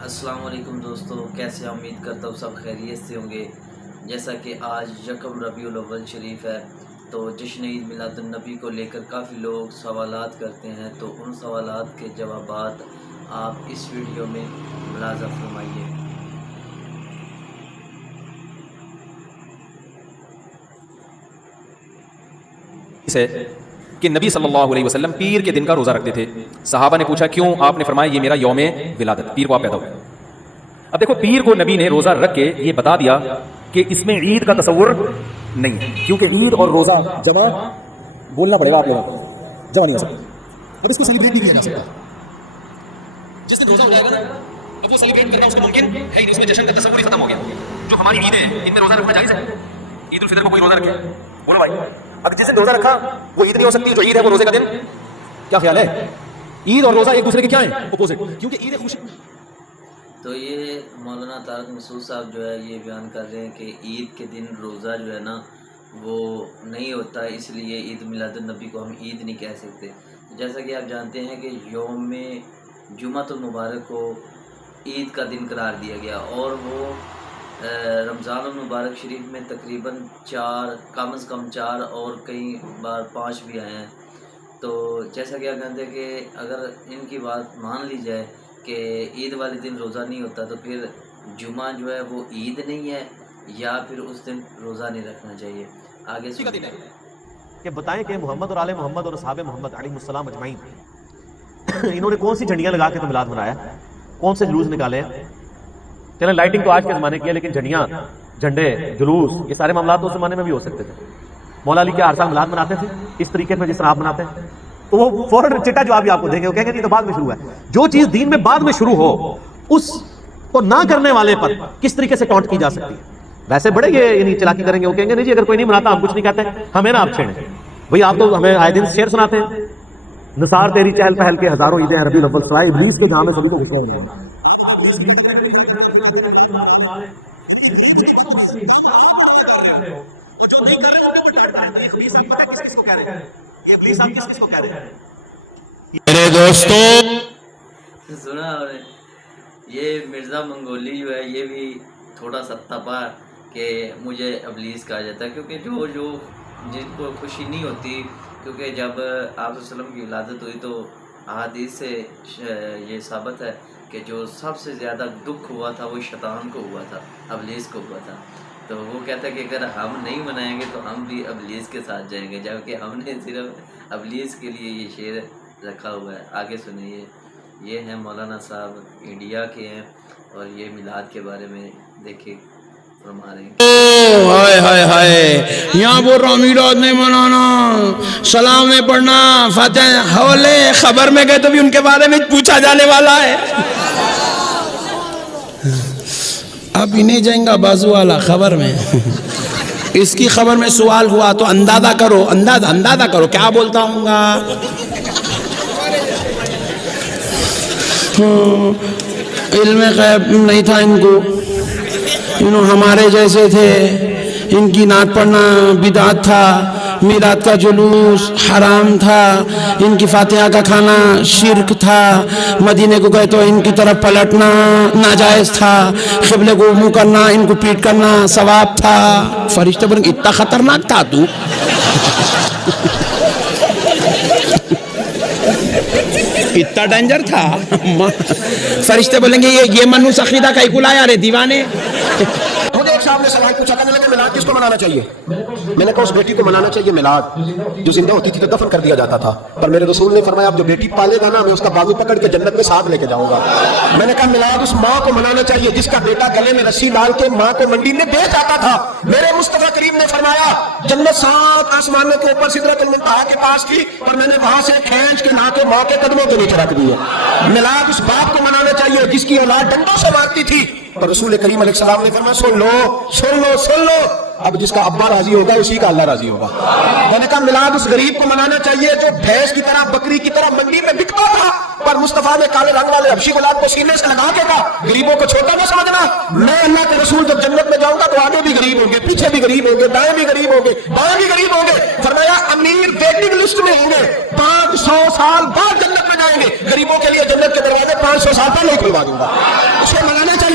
السلام علیکم دوستو، کیسے امید کرتا ہوں سب خیریت سے ہوں گے۔ جیسا کہ آج یکم ربیع الاول شریف ہے تو جشن عید میلاد النبی کو لے کر کافی لوگ سوالات کرتے ہیں، تو ان سوالات کے جوابات آپ اس ویڈیو میں ملاحظہ فرمائیے۔ کہ نبی صلی اللہ علیہ وسلم پیر کے دن کا روزہ رکھتے تھے۔ صحابہ نے پوچھا کیوں؟ آپ نے فرمایا یہ میرا یوم ولادت، پیر کو آپ پیدا ہوئے۔ اب دیکھو، پیر کو نبی نے روزہ رکھ کے یہ بتا دیا کہ اس میں عید کا تصور نہیں ہے، کیونکہ عید اور روزہ جمع بولنا پڑے گا، آپ لوگوں کو جمع نہیں ہو سکتا۔ اب اس کو سیلیبریٹ نہیں کیا جا سکتا۔ جس دن روزہ ہو جائے گا اب وہ سیلیبریٹ کرنا اس کو ممکن ہے ہی، اس میں جشن کا تصور ہی ختم ہو گیا۔ جو ہماری عید ہے ان میں روزہ رکھنا جائز ہے۔ عید الفطر کو کوئی روزہ رکھے، بولو بھائی، اگر جس دن روزہ رکھا وہ عید نہیں ہو سکتی، جو عید ہے وہ روزے کا دن۔ کیا خیال ہے؟ عید اور روزہ ایک دوسرے کے کیا ہیں؟ اپوزٹ، کیونکہ عید خوشی۔ تو یہ مولانا طارق مسعود صاحب جو ہے یہ بیان کر رہے ہیں کہ عید کے دن روزہ جو ہے نا وہ نہیں ہوتا، اس لیے عید میلاد النبی کو ہم عید نہیں کہہ سکتے۔ جیسا کہ آپ جانتے ہیں کہ یوم جمعۃ المبارک کو عید کا دن قرار دیا گیا، اور وہ رمضان المبارک شریف میں تقریباً 4 کم از کم 4 اور کئی بار 5 بھی آئے ہیں۔ تو جیسا کہ آپ جانتے ہیں کہ اگر ان کی بات مان لی جائے کہ عید والے دن روزہ نہیں ہوتا، تو پھر جمعہ جو ہے وہ عید نہیں ہے، یا پھر اس دن روزہ نہیں رکھنا چاہیے۔ آگے سنیے کہ بتائیں کہ محمد اور آل محمد اور اصحاب محمد علیہ السلام اجمعین انہوں نے کون سی جھنڈیاں لگا کے تو میلاد منایا، کون سے جلوس نکالے ہیں؟ چلیں لائٹنگ تو آج کے زمانے کی ہے، لیکن جھنڈیاں، جھنڈے، جلوس، یہ سارے معاملات اس زمانے میں بھی ہو سکتے تھے۔ مولا علی کیا ہر سال میلاد مناتے تھے اس طریقے میں جس طرح آپ مناتے ہیں؟ تو وہ فوراً چٹا جواب بھی آپ کو دیں گے، وہ کہیں گے یہ تو بعد میں شروع ہے۔ جو چیز دین میں بعد میں شروع ہو اس کو نہ کرنے والے پر کس طریقے سے کاؤنٹ کی جا سکتی ہے؟ ویسے بڑے یہ یعنی چلاکی کریں گے، وہ کہیں گے نہیں جی اگر کوئی نہیں مناتا ہم کچھ نہیں کہتے، ہمیں نا آپ چھیڑیں۔ بھئی آپ تو ہمیں آئے دن شعر سناتے ہیں، نثار تیری چہل پہل کے ہزاروں عیدیں ربیع الاول سوائے ابلیس کے جہاں میں سبھی کو گھسنا ہے۔ آپ اسے ابلیس کی کیٹیگری میں کھڑا کرتے ہیں، پھر کہتے ہیں میلاد کو منا لیں، یعنی غریب کو بات نہیں، کام آپ سے نہ کر رہے ہو، جو نہیں کر رہے مجھے بتائیں گے ابلیس کس کو کہہ رہے ہیں، یہ ابلیس آپ کس کو کہہ رہے ہیں؟ میرے دوستو سنا آپ نے، یہ مرزا منگولی جو ہے یہ بھی تھوڑا سا تپا کہ مجھے ابلیس کہا جاتا ہے، کیونکہ جو جن کو خوشی نہیں ہوتی، کیونکہ جب آپ صلی اللہ علیہ وسلم کی ولادت ہوئی تو احادیث سے یہ ثابت ہے کہ جو سب سے زیادہ دکھ ہوا تھا وہ شیطان کو ہوا تھا، ابلیس کو ہوا تھا۔ تو وہ کہتا ہے کہ اگر ہم نہیں منائیں گے تو ہم بھی ابلیس کے ساتھ جائیں گے، جبکہ ہم نے صرف ابلیس کے لیے یہ شعر رکھا ہوا ہے۔ آگے سنیے، یہ ہیں مولانا صاحب، انڈیا کے ہیں، اور یہ میلاد کے بارے میں دیکھیں فرما رہے ہیں۔ ہائے ہائے ہائے، یہاں بول رہا ہوں میلاد نہیں منانا، سلام نہیں پڑھنا، فاتحہ حوالے خبر میں گئے تو بھی ان کے بارے میں پوچھا جانے والا ہے۔ اب ہی نہیں جائیں گا بازو والا خبر میں، اس کی خبر میں سوال ہوا تو اندازہ کرو، اندازہ کرو کیا بولتا ہوں گا۔ علم غیب نہیں تھا ان کو، انہوں ہمارے جیسے تھے، ان کی نعت پڑھنا بدعت تھا، میلاد کا جلوس حرام تھا، ان کی فاتحہ کا کھانا شرک تھا، مدینے کو گئے تو ان کی طرف پلٹنا ناجائز تھا، قبلے کو منہ کرنا، ان کو پیٹ کرنا ثواب تھا۔ فرشتے بولیں گے اتنا خطرناک تھا تو؟ اتنا ڈینجر تھا؟ فرشتے بولیں گے یہ منوس عقیدہ کا ہی کلایا رے دیوانے۔ مجھے ایک صاحب نے سوال پوچھا تھا، میں نے کہا میلاد کس کو منانا چاہیے؟ میں نے کہا اس بیٹی کو منانا چاہیے میلاد جو زندہ ہوتی تھی تو دفن کر دیا جاتا تھا، پر میرے رسول نے فرمایا اب جو بیٹی پالے گا نا میں اس کا بازو پکڑ کے جنت میں ساتھ لے کے جاؤں گا۔ میں نے کہا میلاد اس ماں کو منانا چاہیے جس کا بیٹا گلے میں رسی ڈال کے ماں کو منڈی میں بیچ آتا تھا۔ میرے مصطفیٰ کریم نے فرمایا جنت 7 آسمانوں کے اوپر سدرۃ المنتہا کے پاس تھی، پر میں نے وہاں سے کھینچ کے لا کے ماں کے قدموں کے نیچے رکھ دی ہے۔ میلاد اس باپ کو منانا چاہیے جس کی اولاد ڈنڈوں سے مارتی تھی، پر رسول کریم علیہ السلام نے فرمایا سن لو سن لو سن لو، اب جس کا ابا راضی ہوگا اسی کا اللہ راضی ہوگا۔ میں نے کہا میلاد اس غریب کو منانا چاہیے جو بھینس کی طرح بکری کی طرح منڈی میں بکتا تھا، پر مصطفیٰ نے کالے رنگ والے حبشی غلام کو سینے سے لگا کے کہا غریبوں کو چھوٹا نہ سمجھنا، میں اللہ کے رسول جب جنت میں جاؤں گا تو آگے بھی غریب ہوں گے، پیچھے بھی غریب ہوں گے، دائیں بھی غریب ہوں گے، بائیں بھی غریب ہوں گے۔ فرمایا امیر ویٹنگ لسٹ میں ہوں گے، 500 سال بعد جنت میں جائیں گے، غریبوں کے لیے جنت کے دروازے 500 سال پہلے ہی کھلوا دوں گا۔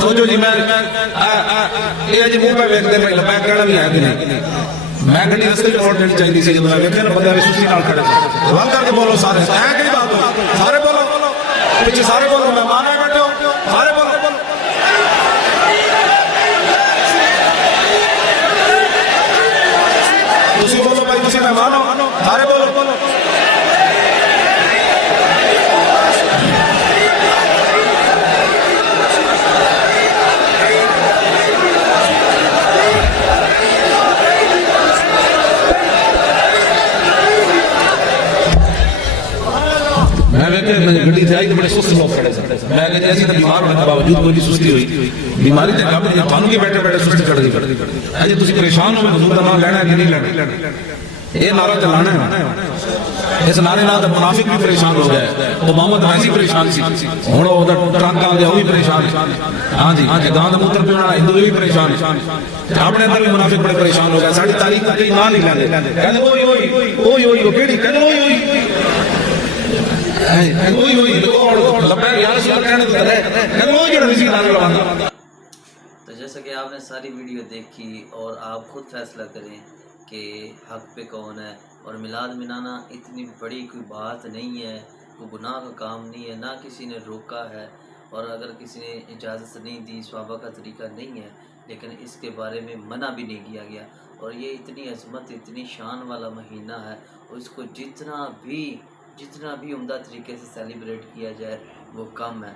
تو جو جی میں یہ جی منہ پہ ویکتے پہلے میں کہنا بھی ہے کہ نہیں میں گڈی رستے جو روڈ چاہیے سی جب میں ویکھے نا بندہ سستی نال کھڑے بند کر کے بولو سارے اے کہڑی بات ہو سارے بولو پیچھے سارے بولو مہمان آئے بیٹھے ہو سارے بولو تسی بولو بھائی تسی مہمان ہو سارے بولو گڈی سے آئی تو بڑے سست لوگ کھڑے تھے میں کہتے ایسی تو بیمار ہونے کے باوجود کوئی سستی ہوئی بیماری تے قابل نہیں تھانوں کی بیٹھے بیٹھے سستی چڑھ گئی اجے تسی پریشان ہو میں حضور کا نام لینا ہے کہ نہیں لینا یہ نعرہ چلانا ہے اس نعرے نال منافق بھی پریشان ہو گئے وہ محمد ویسی پریشان سی ہن او ٹرک آ گیا وہ بھی پریشان ہاں جی گاں دا موتر پینا ہندو بھی پریشان اپنے اندر بھی منافق بڑے پریشان ہو گئے ساری تاریخ تے ایمان نہیں لیندے کہندے اوئی اوئی کیڑی کہندے اوئی تو جیسا کہ آپ نے ساری ویڈیو دیکھی اور آپ خود فیصلہ کریں کہ حق پہ کون ہے اور میلاد منانا اتنی بڑی کوئی بات نہیں ہے کوئی گناہ کا کام نہیں ہے نہ کسی نے روکا ہے اور اگر کسی نے اجازت نہیں دی صحابہ کا طریقہ نہیں ہے لیکن اس کے بارے میں منع بھی نہیں کیا گیا اور یہ اتنی عظمت اتنی شان والا مہینہ ہے اور اس کو جتنا بھی عمدہ طریقے سے سیلیبریٹ کیا جائے وہ کم ہے